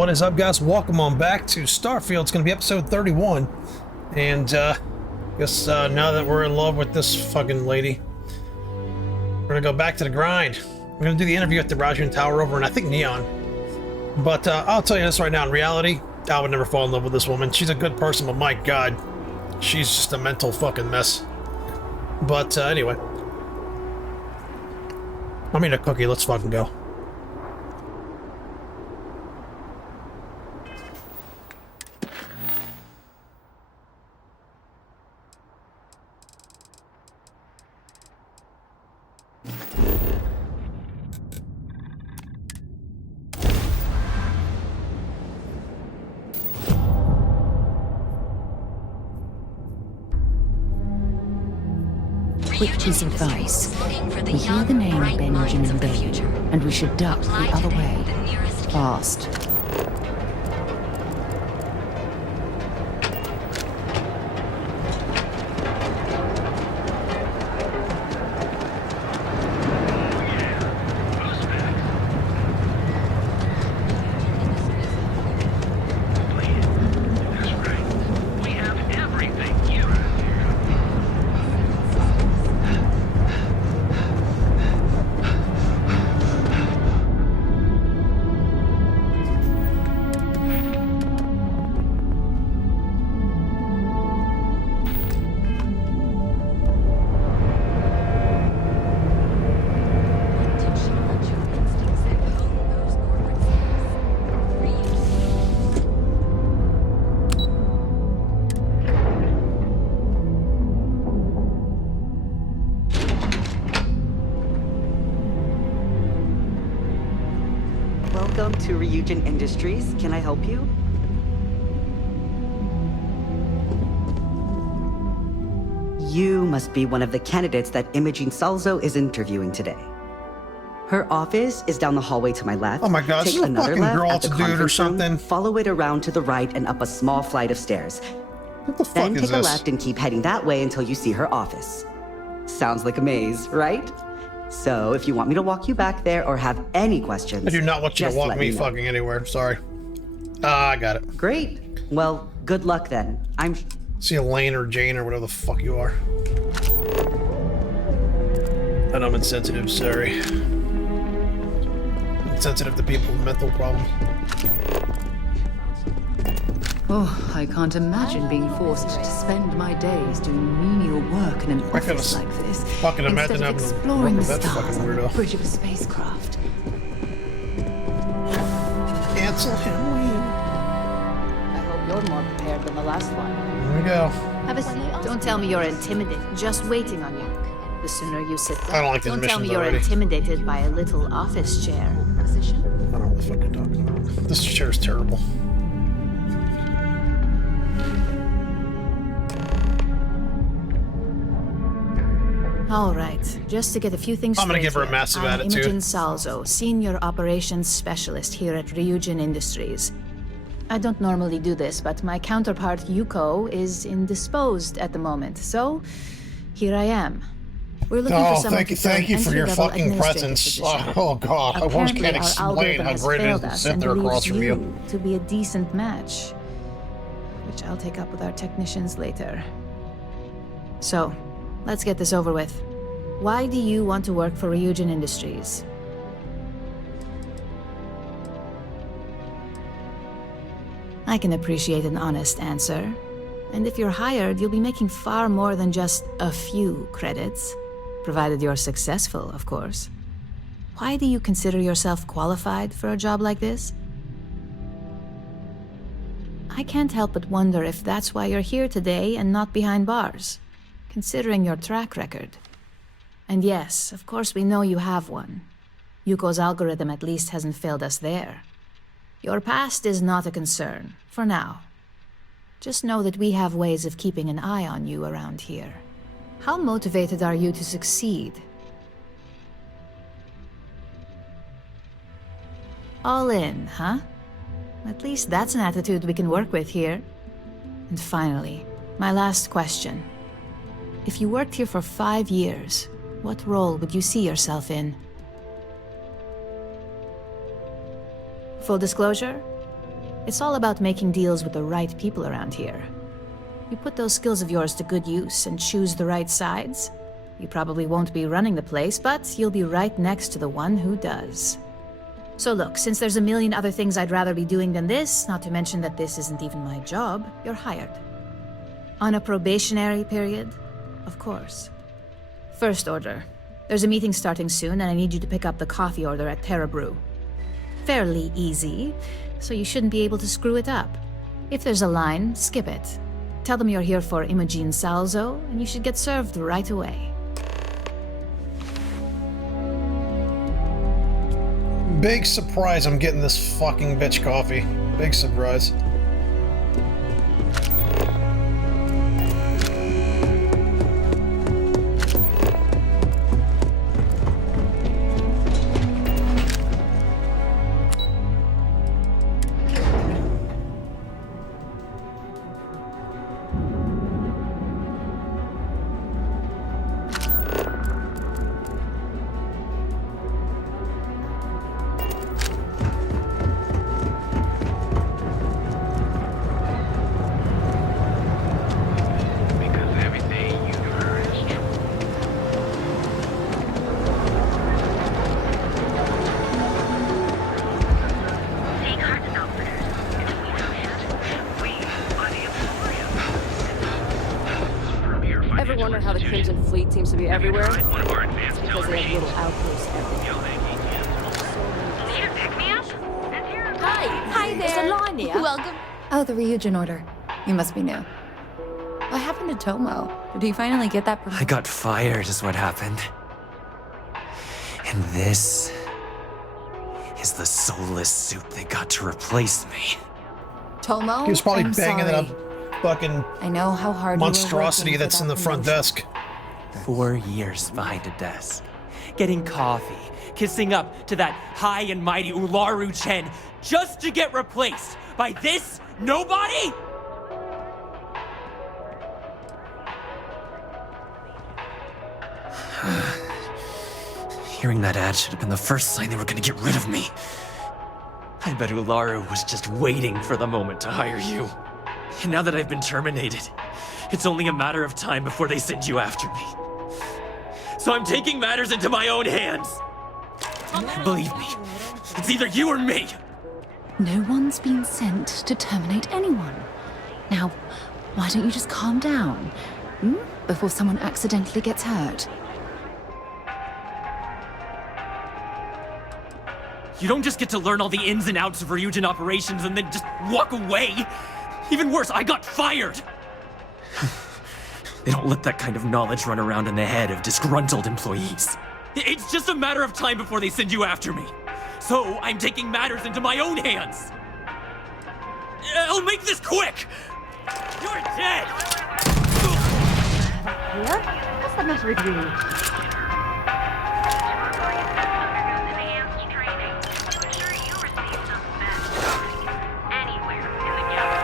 What is up, guys? Welcome on back to Starfield. It's going to be episode 31. And, guess, now that we're in love with this fucking lady, we're going to go back to the grind. We're going to do the interview at the Rajan Tower over in, I think, Neon. But, I'll tell you this right now. In reality, I would never fall in love with this woman. She's a good person, but my God, she's just a mental fucking mess. But, anyway. I'm eating a cookie. Let's fucking go. Quick piece of advice. We hear the name Benjamin Bailey, and we should duck the other way. Fast. Welcome to Ryujin Industries. Can I help you? You must be one of the candidates that Imogene Salzo is interviewing today. Her office is down the hallway to my left. Oh my God, Take is this a another fucking left girl at the to dude or conference room, something? follow it around to the right and up a small flight of stairs. What the fuck Then is take a this? left and keep heading that way until you see her office. Sounds like a maze, right? So if you want me to walk you back there or have any questions, I do not want you to just walk let me know. fucking anywhere. Sorry. I got it. Great. Well, good luck then. See you, Lane or Jane or whatever the fuck you are. And I'm insensitive, sorry. Insensitive to people with mental problems. Oh, I can't imagine being forced to spend my days doing menial work in an I could've office like this, fucking instead imagine of having to exploring work the with that stars fucking on the weirdo. bridge of a spacecraft. Cancel him, will you? I hope you're more prepared than the last one. Here we go. Have a seat. Don't tell me you're intimidated. Just waiting on you. The sooner you sit down. I don't like these Don't tell me missions you're already. intimidated by a little office chair. Position? I don't know what the fuck you're talking about. This chair is terrible. All right. Just to get a few things I'm gonna straight give her a here. massive I'm attitude. Imogen Salzo, Senior Operations Specialist here at Ryujin Industries. I don't normally do this, but my counterpart Yuko is indisposed at the moment, so here I am. We're looking for Oh, someone thank you, to fill thank you an for your entry-level fucking administrative presence. position. Oh God, I almost Apparently, can't our explain algorithm how has great it failed is to us sit and there across believes from you. to be a decent match, which I'll take up with our technicians later. So, let's get this over with. Why do you want to work for Ryujin Industries? I can appreciate an honest answer. And if you're hired, you'll be making far more than just a few credits. Provided you're successful, of course. Why do you consider yourself qualified for a job like this? I can't help but wonder if that's why you're here today and not behind bars, considering your track record. And yes, of course we know you have one. Yuko's algorithm at least hasn't failed us there. Your past is not a concern, for now. Just know that we have ways of keeping an eye on you around here. How motivated are you to succeed? All in, huh? At least that's an attitude we can work with here. And finally, my last question. If you worked here for 5 years, what role would you see yourself in? Full disclosure, It's all about making deals with the right people around here. You put those skills of yours to good use and choose the right sides. You probably won't be running the place, but you'll be right next to the one who does. So look, since there's a million other things I'd rather be doing than this, not to mention that this isn't even my job, you're hired. On a probationary period, of course. First order. There's a meeting starting soon, and I need you to pick up the coffee order at Terra Brew. Fairly easy, so you shouldn't be able to screw it up. If there's a line, skip it. Tell them you're here for Imogen Salzo, and you should get served right away. Big surprise I'm getting this fucking bitch coffee. Big surprise. Ever wonder how the Crimson Fleet seems to be everywhere? It's because they have little outposts everywhere. Hi there. There's a line here. Welcome. Oh, the Ryujin order. You must be new. What happened to Tomo? Did he finally get that I got fired is what happened. And this is the soulless suit they got to replace me. Tomo? He was probably I'm banging sorry. it up fucking I know how hard monstrosity you were working for that's in that the front promotion. desk. 4 years behind a desk, getting coffee, kissing up to that high and mighty Ularu Chen, just to get replaced by this nobody? Hearing that ad should have been the first sign they were gonna get rid of me. I bet Ularu was just waiting for the moment to hire you. And now that I've been terminated, it's only a matter of time before they send you after me. So I'm taking matters into my own hands. Believe me, it's either you or me. No one's been sent to terminate anyone. Now, why don't you just calm down? Before someone accidentally gets hurt. You don't just get to learn all the ins and outs of Ryujin operations and then just walk away. Even worse, I got fired. They don't let that kind of knowledge run around in the head of disgruntled employees. It's just a matter of time before they send you after me. So I'm taking matters into my own hands. I'll make this quick. You're dead. What's the matter with you?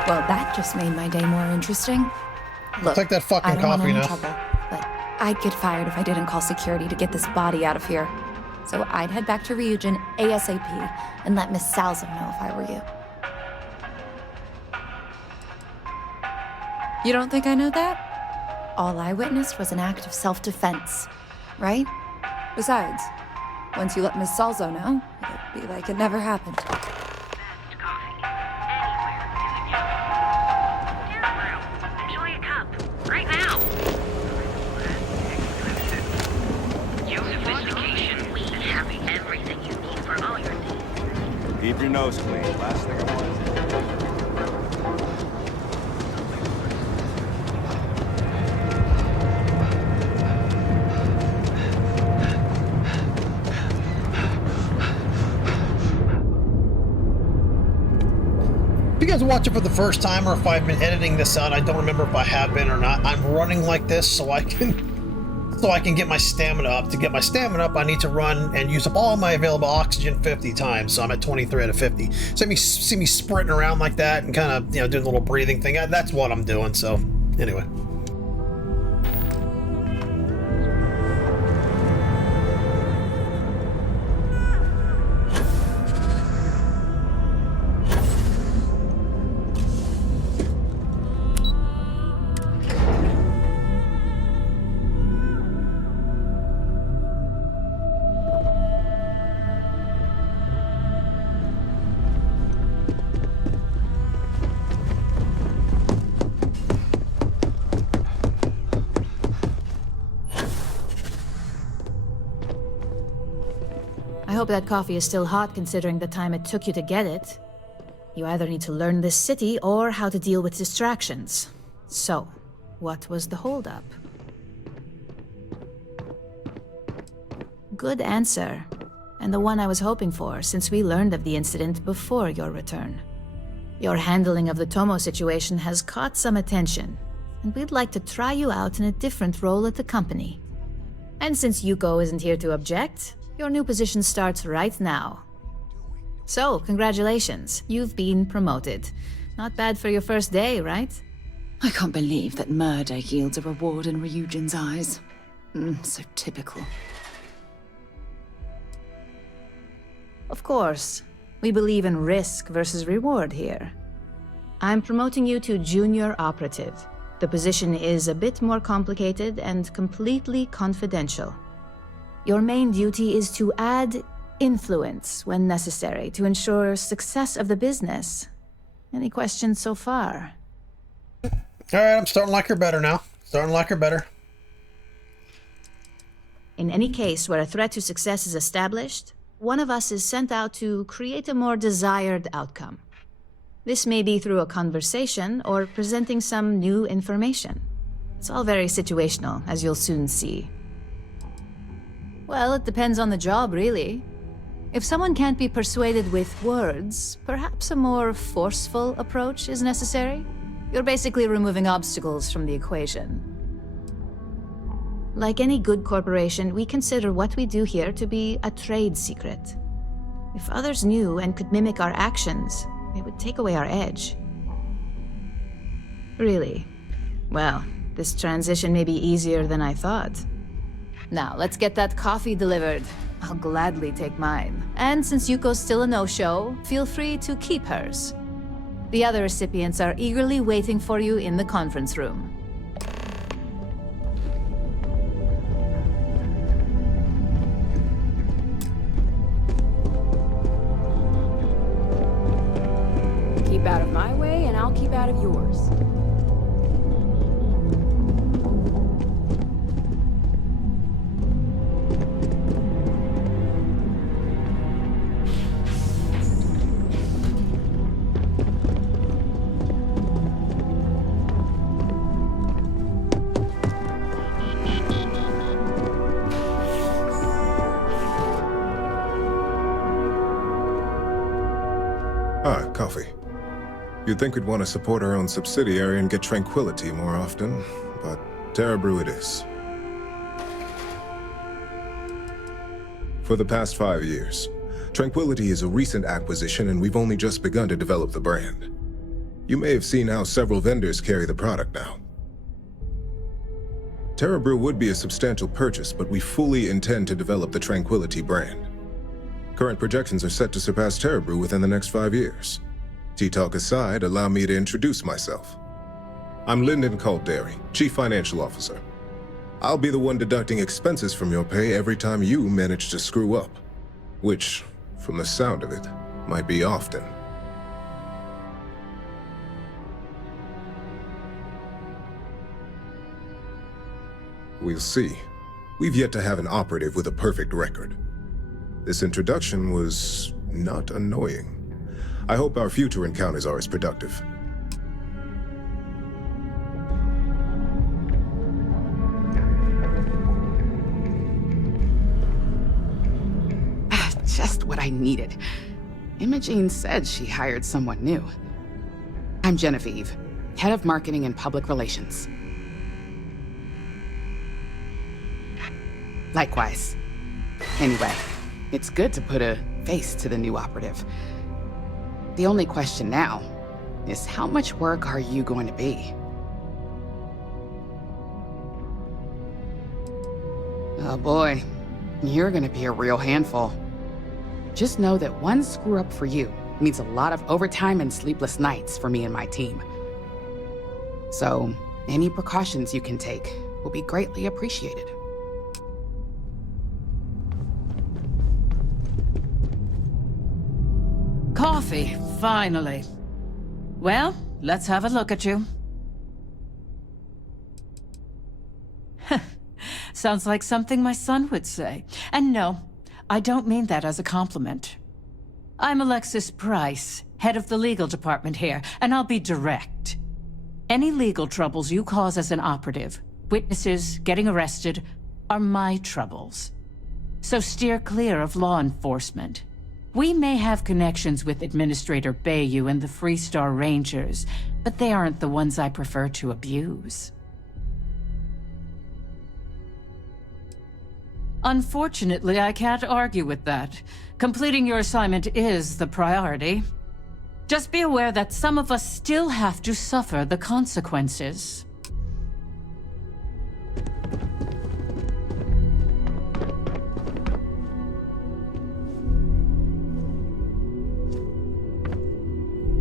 Well, that just made my day more interesting. Look, Take that fucking I don't want coffee any now. trouble, but I'd get fired if I didn't call security to get this body out of here. So I'd head back to Ryujin ASAP and let Miss Salzo know if I were you. You don't think I know that? All I witnessed was an act of self-defense, right? Besides, once you let Miss Salzo know, it'll be like it never happened. Keep your nose clean. Last thing I want is... If you guys watch it for the first time, or if I've been editing this out, I don't remember if I have been or not. I'm running like this so I can get my stamina up. To get my stamina up, I need to run and use up all my available oxygen 50 times. So I'm at 23 out of 50. So you see me sprinting around like that and kind of, doing a little breathing thing. That's what I'm doing. So anyway. I hope that coffee is still hot considering the time it took you to get it. You either need to learn this city or how to deal with distractions. So, what was the holdup? Good answer. And the one I was hoping for, since we learned of the incident before your return. Your handling of the Tomo situation has caught some attention, and we'd like to try you out in a different role at the company. And since Yuko isn't here to object, your new position starts right now. So, congratulations, you've been promoted. Not bad for your first day, right? I can't believe that murder yields a reward in Ryujin's eyes. So typical. Of course. We believe in risk versus reward here. I'm promoting you to junior operative. The position is a bit more complicated and completely confidential. Your main duty is to add influence when necessary to ensure success of the business. Any questions so far? Alright, I'm starting to like her better now. Starting to like her better. In any case where a threat to success is established, one of us is sent out to create a more desired outcome. This may be through a conversation or presenting some new information. It's all very situational, as you'll soon see. Well, it depends on the job, really. If someone can't be persuaded with words, perhaps a more forceful approach is necessary. You're basically removing obstacles from the equation. Like any good corporation, we consider what we do here to be a trade secret. If others knew and could mimic our actions, it would take away our edge. Really? Well, this transition may be easier than I thought. Now, let's get that coffee delivered. I'll gladly take mine. And since Yuko's still a no-show, feel free to keep hers. The other recipients are eagerly waiting for you in the conference room. Keep out of my way, and I'll keep out of yours. Ah, coffee. You'd think we'd want to support our own subsidiary and get tranquility more often, but Terra Brew it is. For the past 5 years, Tranquility is a recent acquisition and we've only just begun to develop the brand. You may have seen how several vendors carry the product now. Terra Brew would be a substantial purchase, but we fully intend to develop the Tranquility brand. Current projections are set to surpass Terra Brew within the next 5 years. Tea-talk aside, allow me to introduce myself. I'm Lyndon Calderi, Chief Financial Officer. I'll be the one deducting expenses from your pay every time you manage to screw up. Which, from the sound of it, might be often. We'll see. We've yet to have an operative with a perfect record. This introduction was not annoying. I hope our future encounters are as productive. Just what I needed. Imogene said she hired someone new. I'm Genevieve, Head of Marketing and Public Relations. Likewise. Anyway, it's good to put a face to the new operative. The only question now is how much work are you going to be? Oh boy, you're gonna be a real handful. Just know that one screw up for you means a lot of overtime and sleepless nights for me and my team. So, any precautions you can take will be greatly appreciated. Coffee, finally. Well, let's have a look at you. Sounds like something my son would say. And no, I don't mean that as a compliment. I'm Alexis Price, head of the legal department here, and I'll be direct. Any legal troubles you cause as an operative, witnesses, getting arrested, are my troubles. So steer clear of law enforcement. We may have connections with Administrator Bayou and the Freestar Rangers, but they aren't the ones I prefer to abuse. Unfortunately, I can't argue with that. Completing your assignment is the priority. Just be aware that some of us still have to suffer the consequences.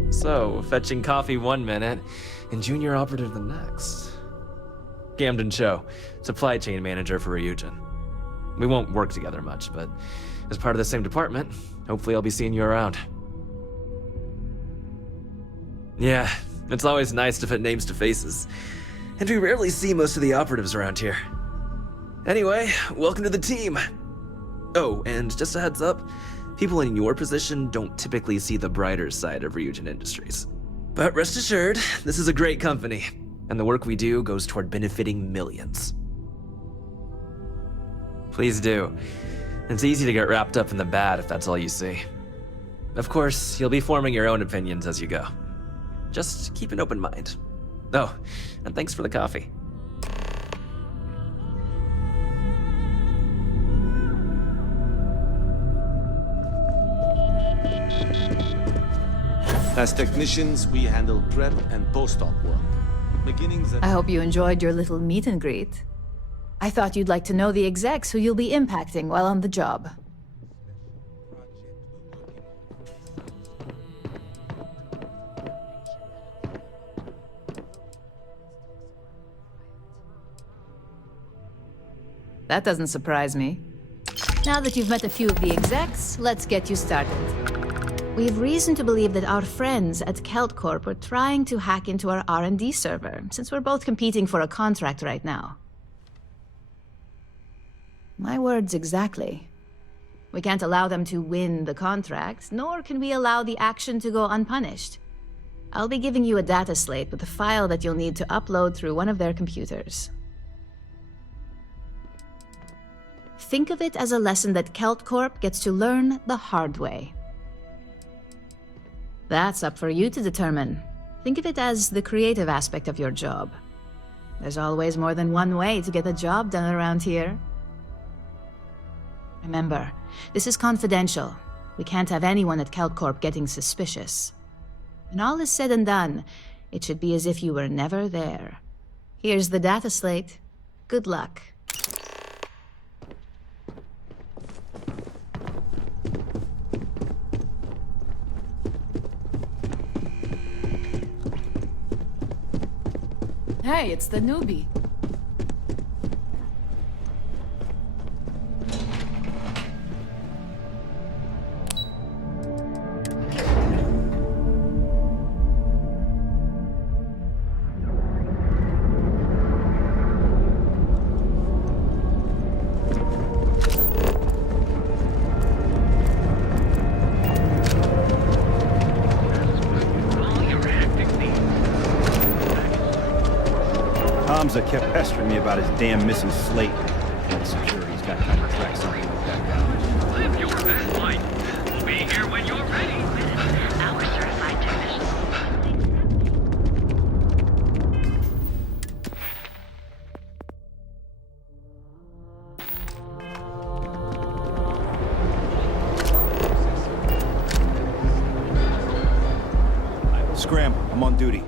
So, fetching coffee one minute, and junior operative the next. Camden Cho, supply chain manager for Ryujin. We won't work together much, but as part of the same department, hopefully I'll be seeing you around. Yeah, it's always nice to put names to faces, and we rarely see most of the operatives around here. Anyway, welcome to the team. Oh, and just a heads up, people in your position don't typically see the brighter side of Ryujin Industries. But rest assured, this is a great company, and the work we do goes toward benefiting millions. Please do. It's easy to get wrapped up in the bad if that's all you see. Of course, you'll be forming your own opinions as you go. Just keep an open mind. Oh, and thanks for the coffee. As technicians, we handle prep and post-op work. Beginnings at... I hope you enjoyed your little meet and greet. I thought you'd like to know the execs who you'll be impacting while on the job. That doesn't surprise me. Now that you've met a few of the execs, let's get you started. We have reason to believe that our friends at Kelt Corp are trying to hack into our R&D server, since we're both competing for a contract right now. My words exactly. We can't allow them to win the contract, nor can we allow the action to go unpunished. I'll be giving you a data slate with a file that you'll need to upload through one of their computers. Think of it as a lesson that Kelt Corp gets to learn the hard way. That's up for you to determine. Think of it as the creative aspect of your job. There's always more than one way to get the job done around here. Remember, this is confidential. We can't have anyone at Kelt Corp getting suspicious. When all is said and done, it should be as if you were never there. Here's the data slate. Good luck. Hey, it's the newbie. Hamza kept pestering me about his damn missing slate. And security's got time to track something like that down. Live your best life. We'll be here when you're ready. Our certified technicians. Scramble. I'm on duty.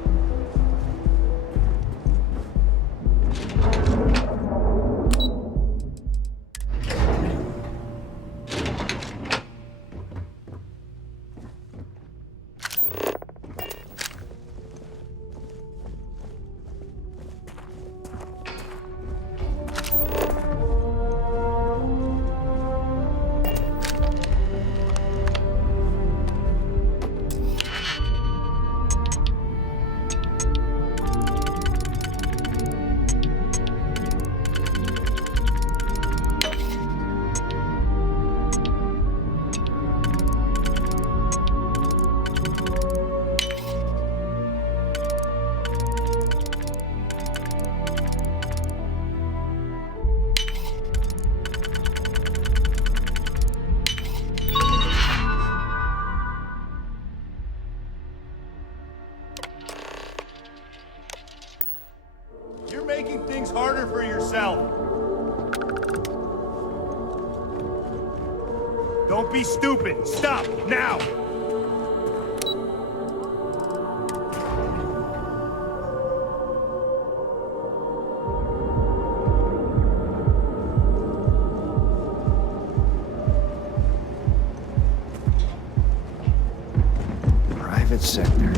Don't be stupid! Stop! Now! Private sector.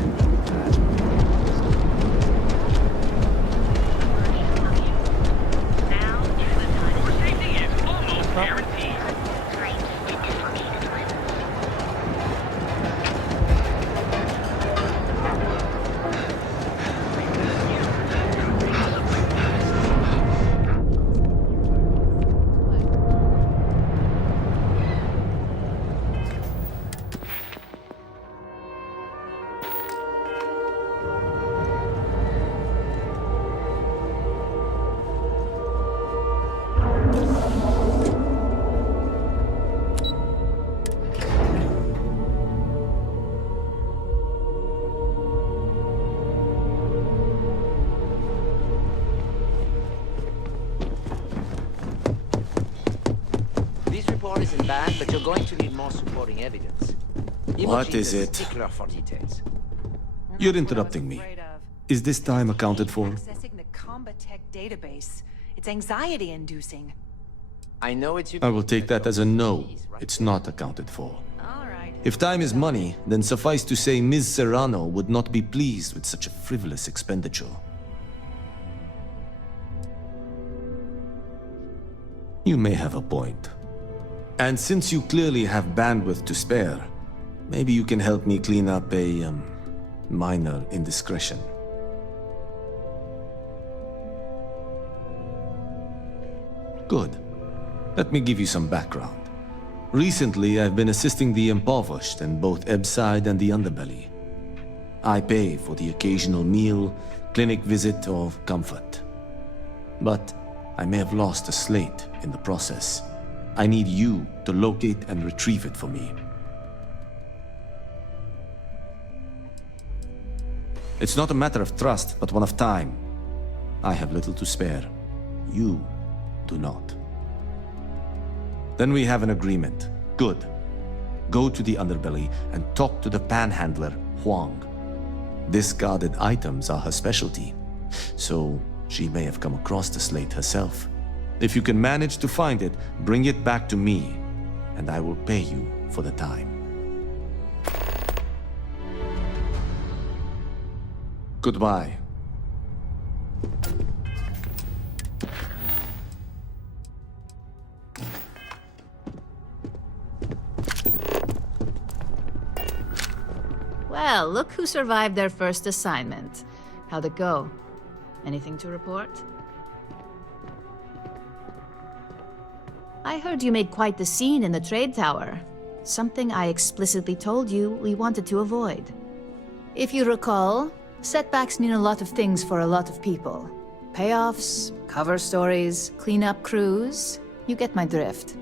Isn't bad, but you're going to need more supporting evidence. What is it? Stickler for details. You're interrupting me. Is this time accounted for? Accessing the Combatech database. It's anxiety-inducing. I know it's. I will take that as a no. It's not accounted for. If time is money, then suffice to say Ms. Serrano would not be pleased with such a frivolous expenditure. You may have a point. And since you clearly have bandwidth to spare, maybe you can help me clean up a, minor indiscretion. Good. Let me give you some background. Recently, I've been assisting the impoverished in both Ebbside and the Underbelly. I pay for the occasional meal, clinic visit, or comfort. But I may have lost a slate in the process. I need you to locate and retrieve it for me. It's not a matter of trust, but one of time. I have little to spare. You do not. Then we have an agreement. Good. Go to the Underbelly and talk to the panhandler, Huang. Discarded items are her specialty, so she may have come across the slate herself. If you can manage to find it, bring it back to me, and I will pay you for the time. Goodbye. Well, look who survived their first assignment. How'd it go? Anything to report? I heard you made quite the scene in the trade tower. Something I explicitly told you we wanted to avoid. If you recall, setbacks mean a lot of things for a lot of people. Payoffs, cover stories, cleanup crews. You get my drift.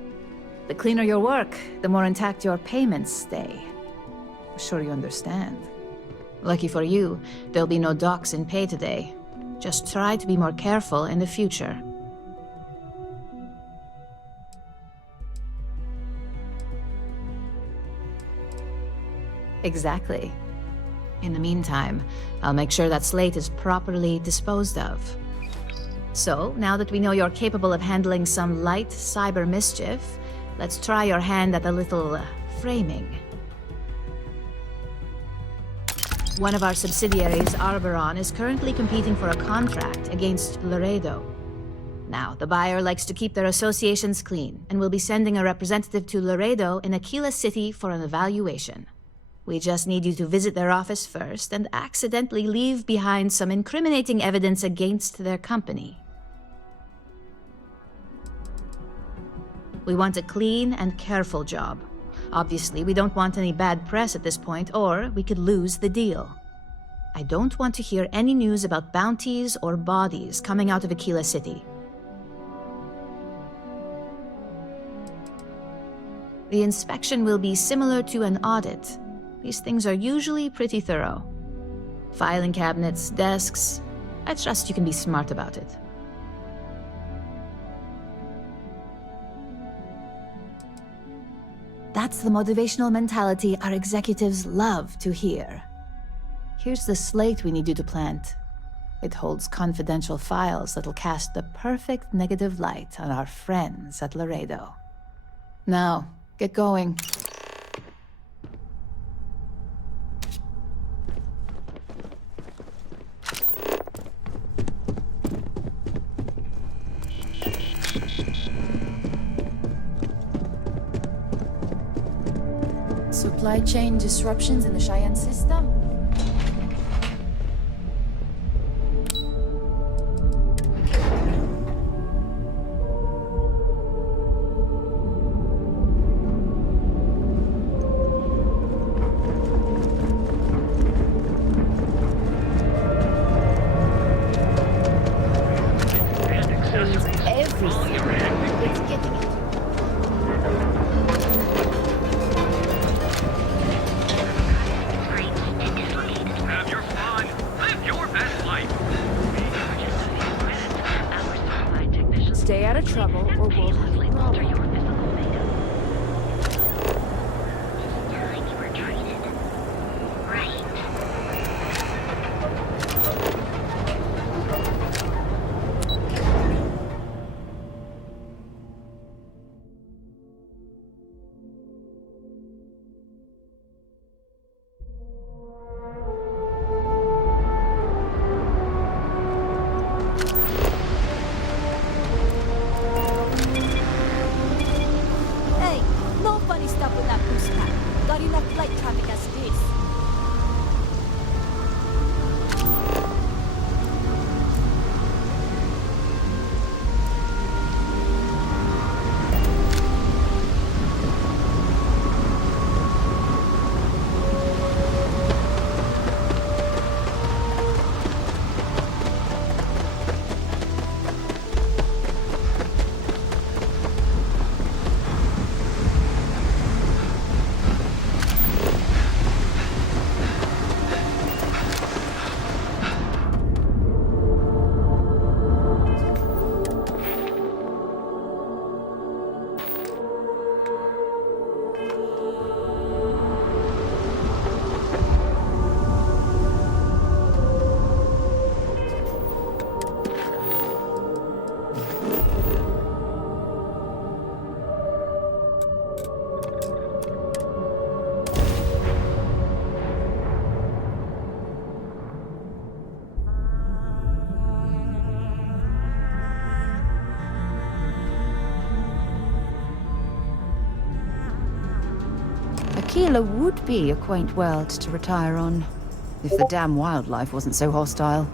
The cleaner your work, the more intact your payments stay. I'm sure you understand. Lucky for you, there'll be no docks in pay today. Just try to be more careful in the future. Exactly. In the meantime, I'll make sure that slate is properly disposed of. So, now that we know you're capable of handling some light cyber mischief, let's try your hand at a little framing. One of our subsidiaries, Arboron, is currently competing for a contract against Laredo. Now, the buyer likes to keep their associations clean, and will be sending a representative to Laredo in Aquila City for an evaluation. We just need you to visit their office first and accidentally leave behind some incriminating evidence against their company. We want a clean and careful job. Obviously, we don't want any bad press at this point, or we could lose the deal. I don't want to hear any news about bounties or bodies coming out of Aquila City. The inspection will be similar to an audit. These things are usually pretty thorough. Filing cabinets, desks. I trust you can be smart about it. That's the motivational mentality our executives love to hear. Here's the slate we need you to plant. It holds confidential files that'll cast the perfect negative light on our friends at Laredo. Now, get going. Supply chain disruptions in the Cheyenne system? Stay out of trouble, or we'll have a problem. Hey, no funny stuff with that boost pack. Got enough flight traffic as it is. Aquila would be a quaint world to retire on, if the damn wildlife wasn't so hostile.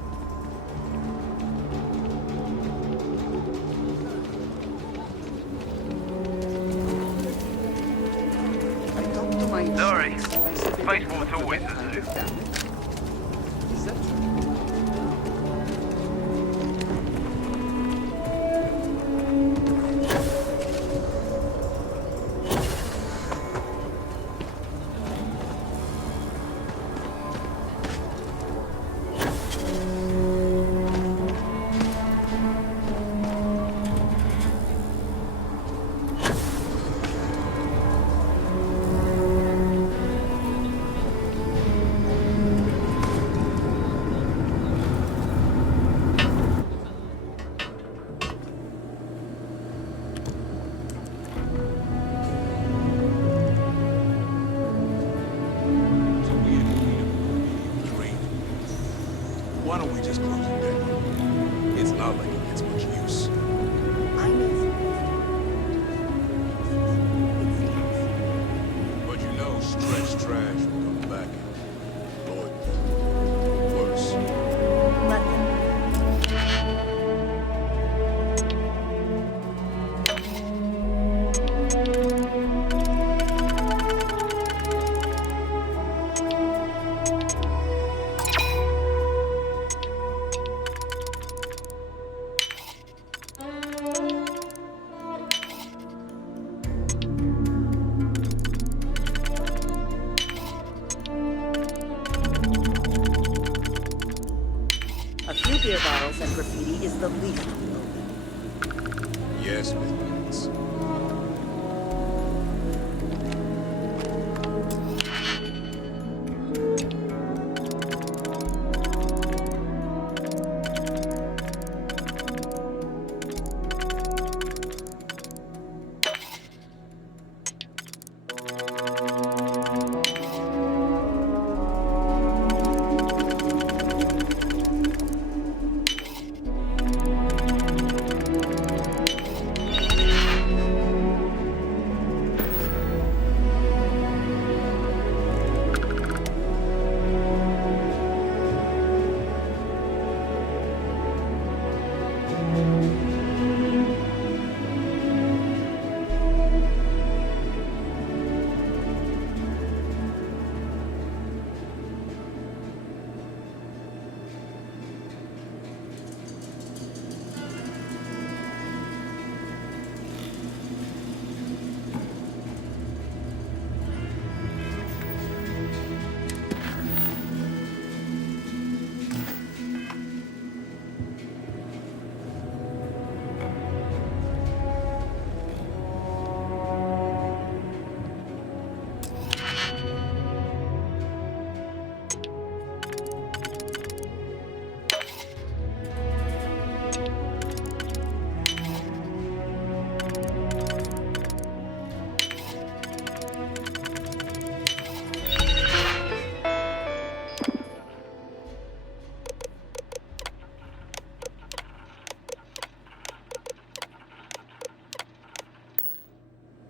Sorry. Spaceport's always a zoo. Why don't we just close it down? It's not like it gets much use. But you know, stretch trash will come back and Lord, worse. Let them. A few beer bottles and graffiti is the least. Yes, Miss Banks.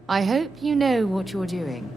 I hope you know what you're doing.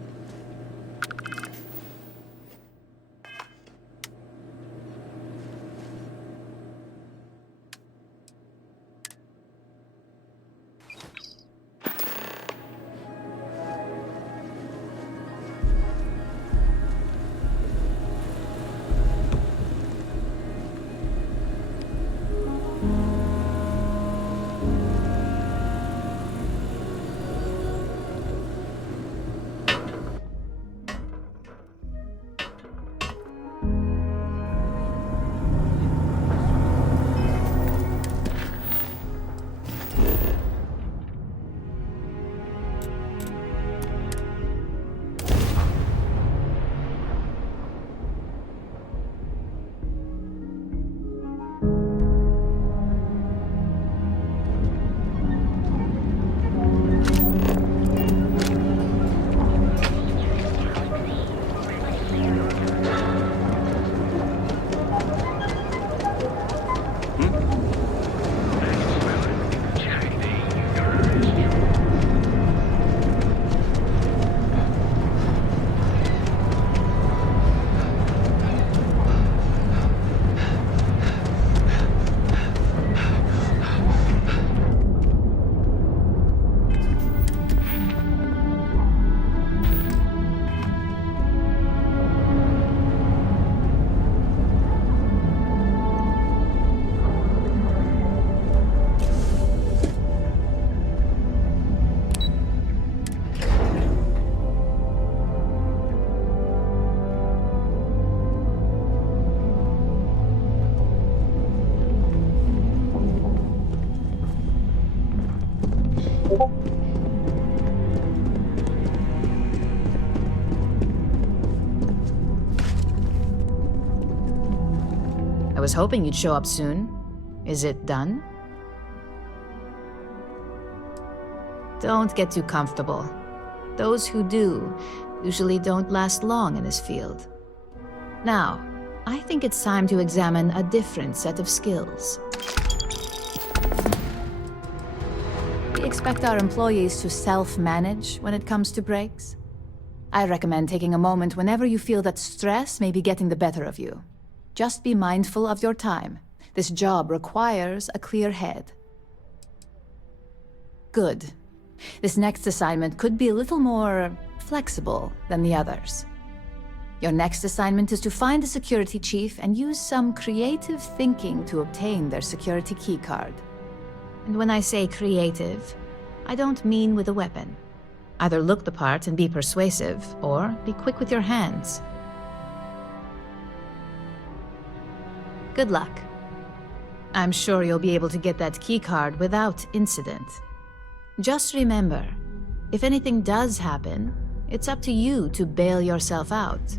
I was hoping you'd show up soon. Is it done? Don't get too comfortable. Those who do usually don't last long in this field. Now, I think it's time to examine a different set of skills. We expect our employees to self-manage when it comes to breaks. I recommend taking a moment whenever you feel that stress may be getting the better of you. Just be mindful of your time. This job requires a clear head. Good. This next assignment could be a little more flexible than the others. Your next assignment is to find a security chief and use some creative thinking to obtain their security keycard. And when I say creative, I don't mean with a weapon. Either look the part and be persuasive, or be quick with your hands. Good luck. I'm sure you'll be able to get that keycard without incident. Just remember, if anything does happen, it's up to you to bail yourself out.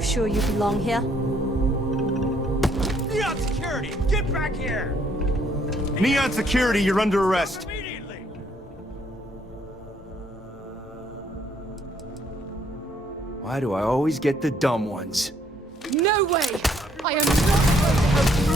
You sure you belong here? Neon Security, get back here! Neon Security, you're under arrest. Why do I always get the dumb ones? No way! I am not supposed to help you.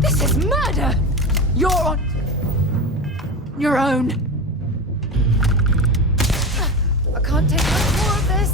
This is murder! You're on your own. I can't take much more of this.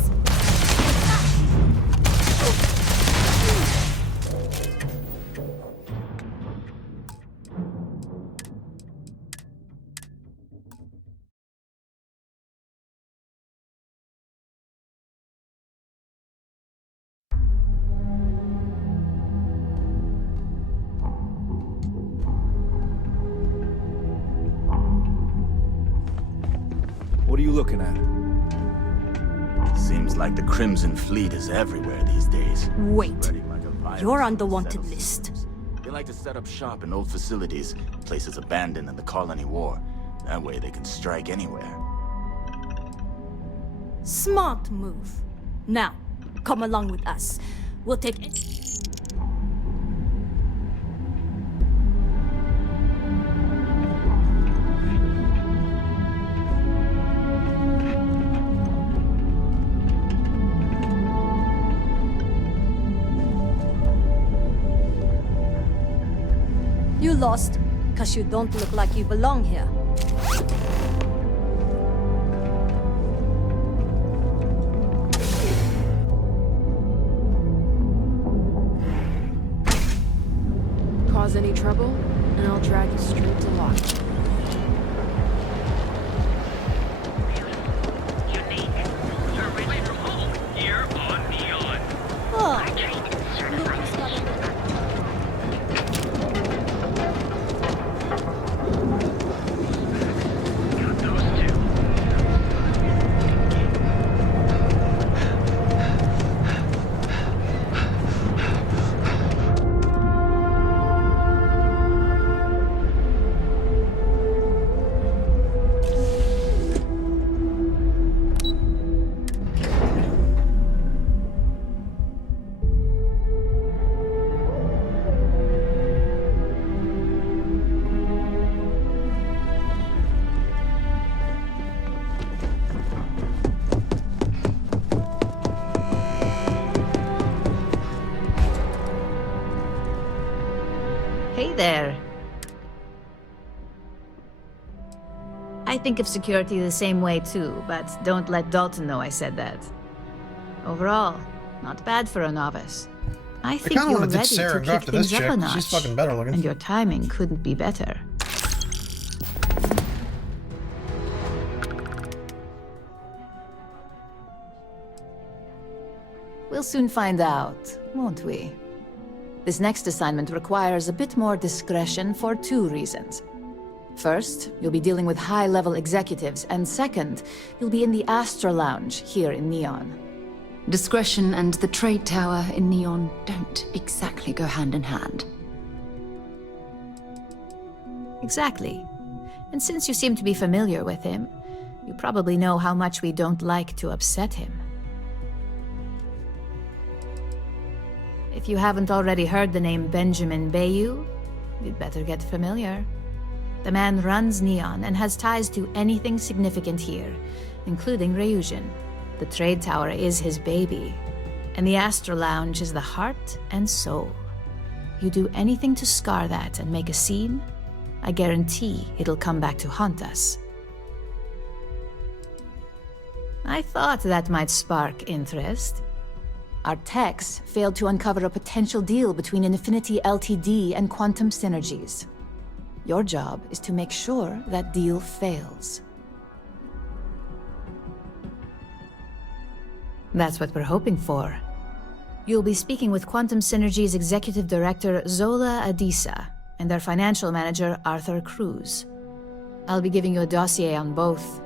What are you looking at? Seems like the Crimson Fleet is everywhere these days. Wait. Spreading like a virus You're on in the a wanted set of list. systems. They like to set up shop in old facilities, places abandoned in the colony war. That way they can strike anywhere. Smart move. Now, come along with us. We'll take You lost, cause you don't look like you belong here. Cause any trouble, and I'll drag you straight to lock. Here on Neon. Oh. Hey there. I think of security the same way too, but don't let Dalton know I said that. Overall, not bad for a novice. I think kinda you're wanna ditch ready Sarah to and go kick after this things up chick. a notch. She's fucking better looking. And your timing couldn't be better. We'll soon find out, won't we? This next assignment requires a bit more discretion for two reasons. First, you'll be dealing with high-level executives, and second, you'll be in the Astra Lounge here in Neon. Discretion and the trade tower in Neon don't exactly go hand in hand. Exactly. And since you seem to be familiar with him, you probably know how much we don't like to upset him. If you haven't already heard the name Benjamin Bayou, you'd better get familiar. The man runs Neon and has ties to anything significant here, including Rayusian. The trade tower is his baby, and the Astra Lounge is the heart and soul. You do anything to scar that and make a scene, I guarantee it'll come back to haunt us. I thought that might spark interest. Our techs failed to uncover a potential deal between Infinity Ltd and Quantum Synergies. Your job is to make sure that deal fails. That's what we're hoping for. You'll be speaking with Quantum Synergy's Executive Director, Zola Adisa, and their Financial Manager, Arthur Cruz. I'll be giving you a dossier on both.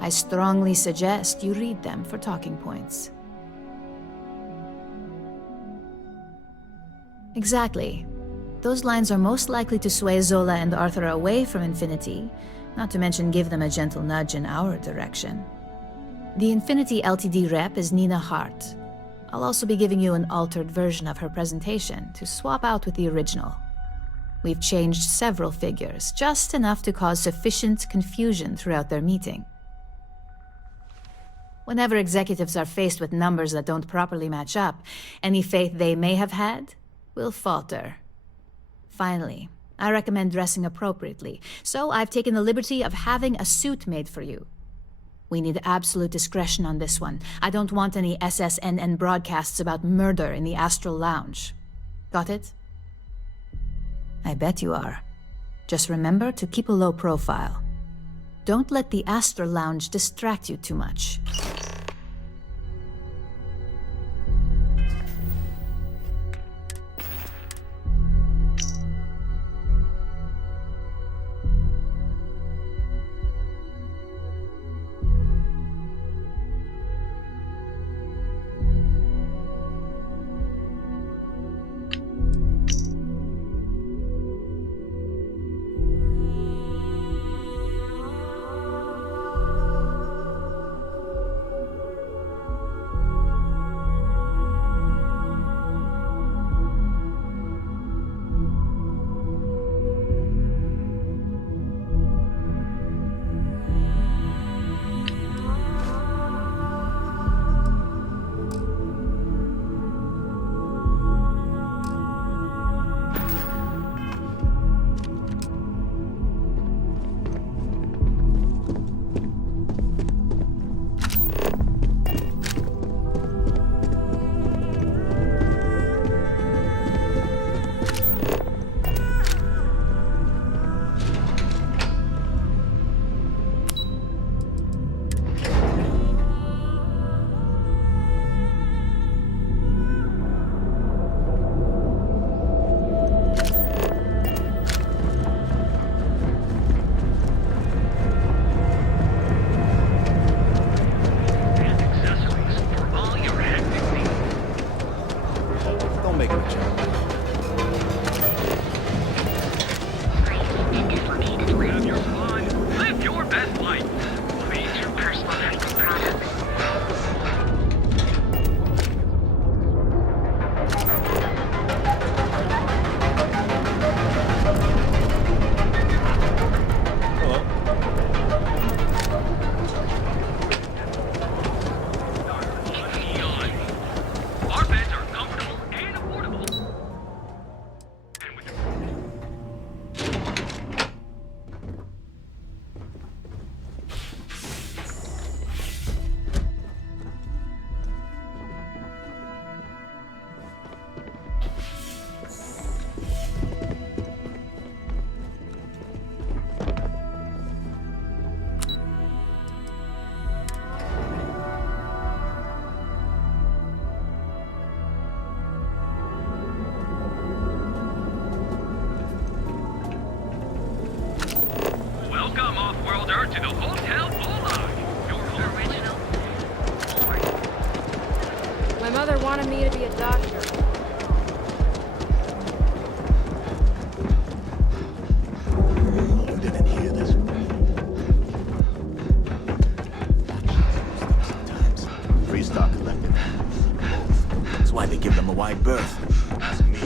I strongly suggest you read them for talking points. Exactly. Those lines are most likely to sway Zola and Arthur away from Infinity, not to mention give them a gentle nudge in our direction. The Infinity Ltd rep is Nina Hart. I'll also be giving you an altered version of her presentation to swap out with the original. We've changed several figures, just enough to cause sufficient confusion throughout their meeting. Whenever executives are faced with numbers that don't properly match up, any faith they may have had will falter. Finally, I recommend dressing appropriately, so I've taken the liberty of having a suit made for you. We need absolute discretion on this one. I don't want any SSNN broadcasts about murder in the Astral Lounge. Got it? I bet you are. Just remember to keep a low profile. Don't let the Astral Lounge distract you too much. to the Hotel Bulldog. Your home original. My mother wanted me to be a doctor. You didn't hear this. Sometimes. Freestock collective. Both. That's why they give them a wide berth. Ask me.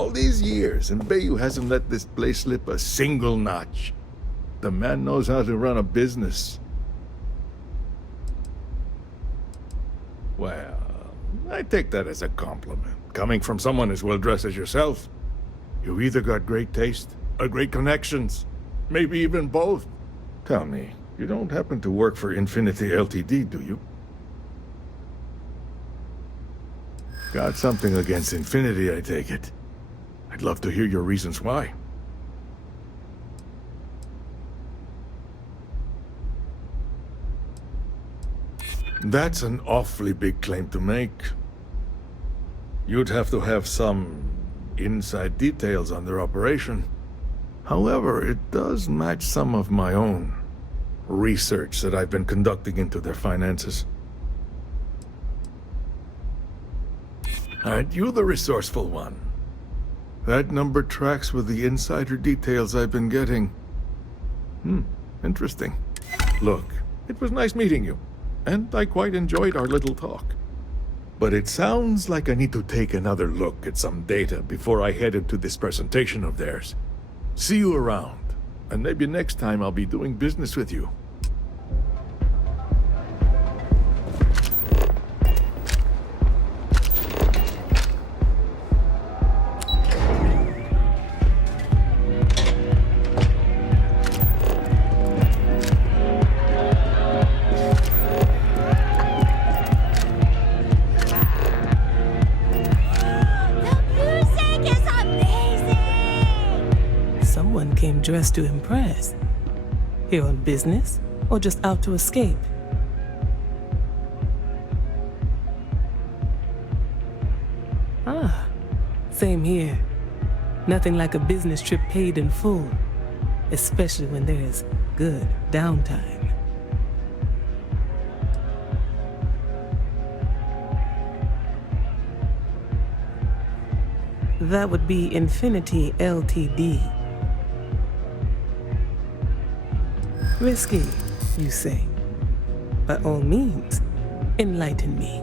All these years, and Bayou hasn't let this place slip a single notch. The man knows how to run a business. Well, I take that as a compliment. Coming from someone as well-dressed as yourself. You either got great taste or great connections. Maybe even both. Tell me, you don't happen to work for Infinity Ltd, do you? Got something against Infinity, I take it. I'd love to hear your reasons why. That's an awfully big claim to make. You'd have to have some inside details on their operation. However, it does match some of my own research that I've been conducting into their finances. Aren't you the resourceful one? That number tracks with the insider details I've been getting. Interesting. Look, it was nice meeting you, and I quite enjoyed our little talk. But it sounds like I need to take another look at some data before I head into this presentation of theirs. See you around, and maybe next time I'll be doing business with you. Dressed to impress. Here on business, or just out to escape? Ah, same here. Nothing like a business trip paid in full, especially when there's good downtime. That would be Infinity Ltd. Risky, you say? By all means, enlighten me.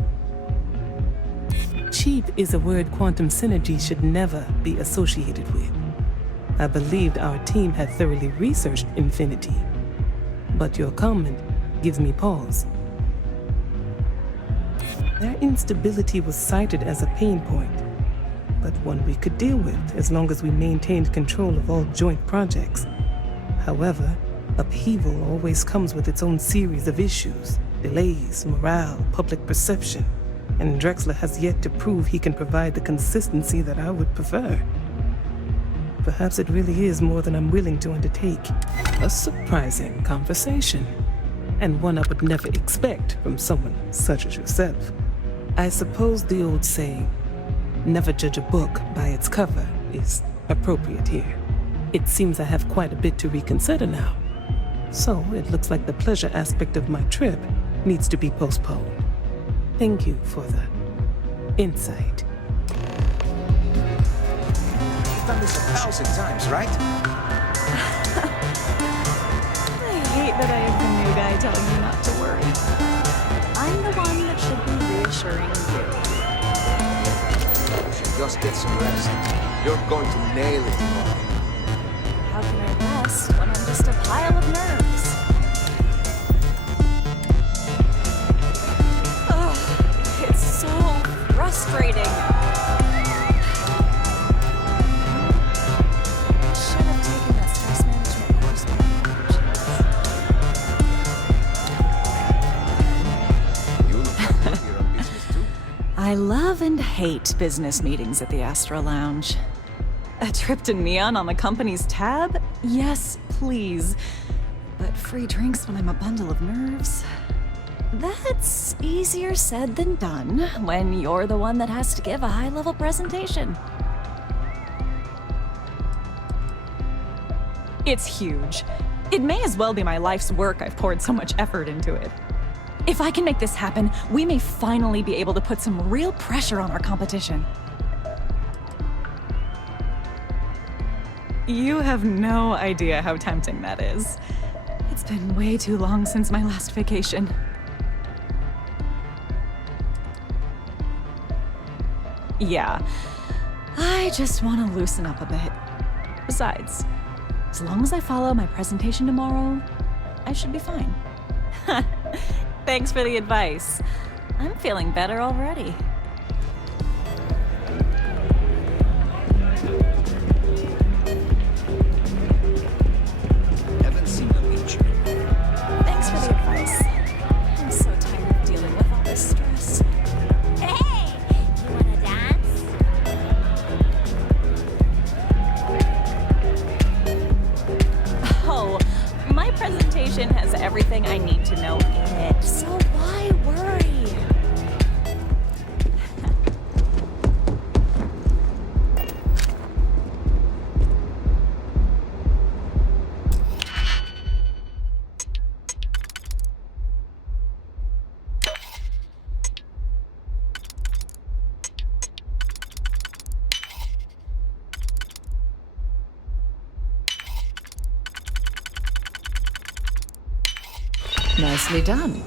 Cheap is a word quantum synergy should never be associated with. I believed our team had thoroughly researched Infinity, but your comment gives me pause. Their instability was cited as a pain point, but one we could deal with as long as we maintained control of all joint projects. However, upheaval always comes with its own series of issues, delays, morale, public perception, and Drexler has yet to prove he can provide the consistency that I would prefer. Perhaps it really is more than I'm willing to undertake. A surprising conversation, and one I would never expect from someone such as yourself. I suppose the old saying, never judge a book by its cover, is appropriate here. It seems I have quite a bit to reconsider now. So it looks like the pleasure aspect of my trip needs to be postponed. Thank you for the insight. You've done this 1,000 times, right? I hate that I have the new guy telling me not to worry. I'm the one that should be reassuring you. You should just get some rest. You're going to nail it tomorrow. How can I rest when I'm just a pile of nerves? Ugh, it's so frustrating. I should have taken that stress management course by I love and hate business meetings at the Astro Lounge. A trip to Neon on the company's tab? Yes, please. But free drinks when I'm a bundle of nerves? That's easier said than done when you're the one that has to give a high-level presentation. It's huge. It may as well be my life's work. I've poured so much effort into it. If I can make this happen, we may finally be able to put some real pressure on our competition. You have no idea how tempting that is. It's been way too long since my last vacation. Yeah. I just want to loosen up a bit. Besides, as long as I follow my presentation tomorrow, I should be fine. Thanks for the advice. I'm feeling better already. Haven't seen the leech. Thanks for the advice. I'm so tired of dealing with all this stress. Hey! You wanna dance? Oh, my presentation has everything I need to know in it, so why worry? Nicely done.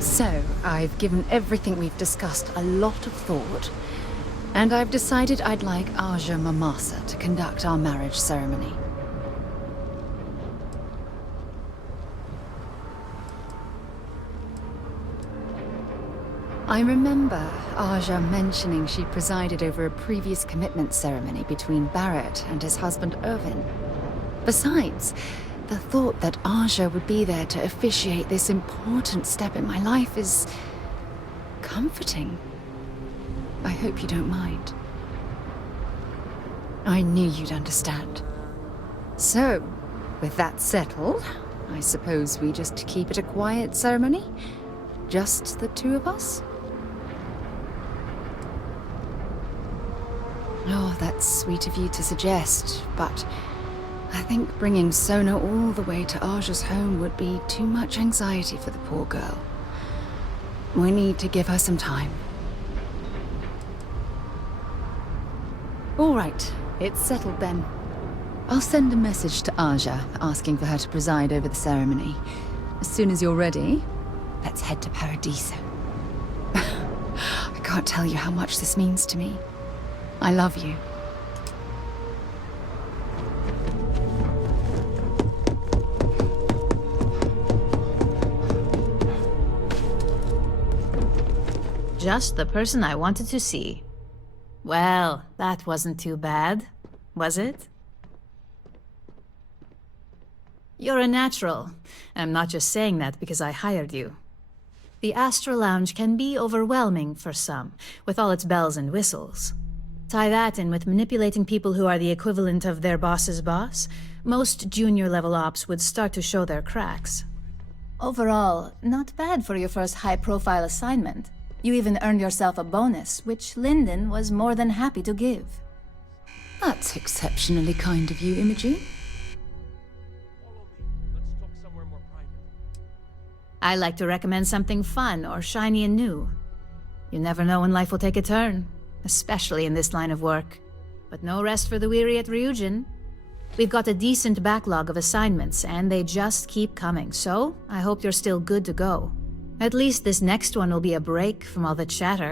So, I've given everything we've discussed a lot of thought, and I've decided I'd like Aja Mamasa to conduct our marriage ceremony. I remember Aja mentioning she presided over a previous commitment ceremony between Barrett and his husband Irvin. Besides, the thought that Aja would be there to officiate this important step in my life is comforting. I hope you don't mind. I knew you'd understand. So, with that settled, I suppose we just keep it a quiet ceremony? Just the two of us? Oh, that's sweet of you to suggest, but I think bringing Sona all the way to Aja's home would be too much anxiety for the poor girl. We need to give her some time. All right, it's settled then. I'll send a message to Aja asking for her to preside over the ceremony. As soon as you're ready, let's head to Paradiso. I can't tell you how much this means to me. I love you. Just the person I wanted to see. Well, that wasn't too bad, was it? You're a natural. I'm not just saying that because I hired you. The Astra Lounge can be overwhelming for some, with all its bells and whistles. Tie that in with manipulating people who are the equivalent of their boss's boss, most junior-level ops would start to show their cracks. Overall, not bad for your first high-profile assignment. You even earned yourself a bonus, which Lyndon was more than happy to give. That's exceptionally kind of you, Imogen. I like to recommend something fun or shiny and new. You never know when life will take a turn, especially in this line of work. But no rest for the weary at Ryujin. We've got a decent backlog of assignments, and they just keep coming, so I hope you're still good to go. At least this next one will be a break from all the chatter.